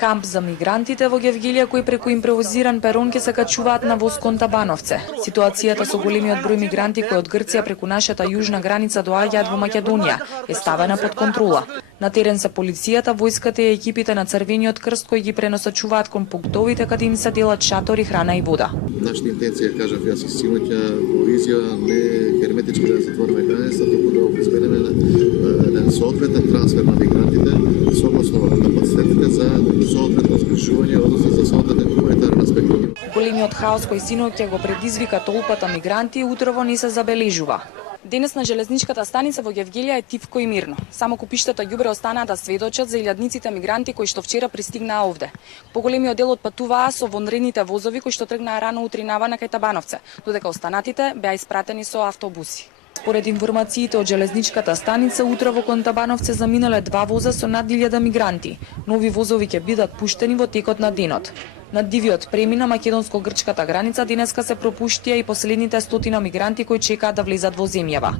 Камп за мигрантите во Гевгелија кои преку импровизиран перон ќе се качуваат на воз кон Табановце. Ситуацијата со големиот број мигранти кои од Грција преку нашата јужна граница доаѓаат во Македонија е ставена под контрола. На терен се полицијата, војската и екипите на Црвениот крст кои ги преносачуваат кон пунктовите каде им се делат шатори, храна и вода. Нашата интенција, кажав јас и синоќа, во визија не херметички да затвориме границата, туку да обезбедиме еден соодветен трансфер на мигрантите согласно капацитетите за соодветно згрижување, односно за соодветен хуманитарен аспект. Големиот хаос кој синоќа го предизвика толпата мигранти утрово не се забележува. Денес на железничката станица во Гевгелија е тивко и мирно. Само купиштата ѓубре останаа да сведочат за илјадниците мигранти кои што вчера пристигнаа овде. Поголемиот дел отпатуваа со вонредните возови кои што тргнаа рано утринава кај Табановце, додека останатите беа испратени со автобуси. Според информациите од железничката станица, утрово кон Табановце заминале 2 воза со над 1000 мигранти. Нови возови ќе бидат пуштени во текот на денот. На дивиот премина македонско-грчката граница денеска се пропуштија и последните 100 мигранти кои чекаат да влезат во земјава.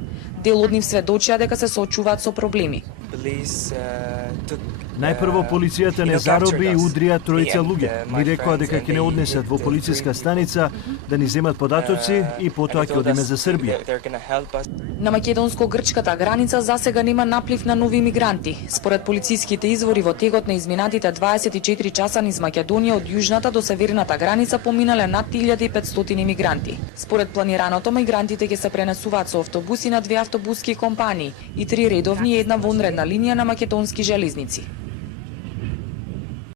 Дел од нив сведочија дека се соочуваат со проблеми. Најпрво полицијата не зароби и удрија тројца луѓе. Ни рекоа дека ќе не однесат во полициска станица да ни земат податоци и потоа ќе одиме за Србија. На македонско-грчката граница засега нема наплив на нови мигранти. Според полициските извори во текот на изминатите 24 часа низ Македонија од јужната до северната граница поминале над 1500 мигранти. Според планираното, мигрантите ќе се пренесуваат со автобуси на 2 автобуски компании и 3 редовни и 1 вонредна линија на македонски железници.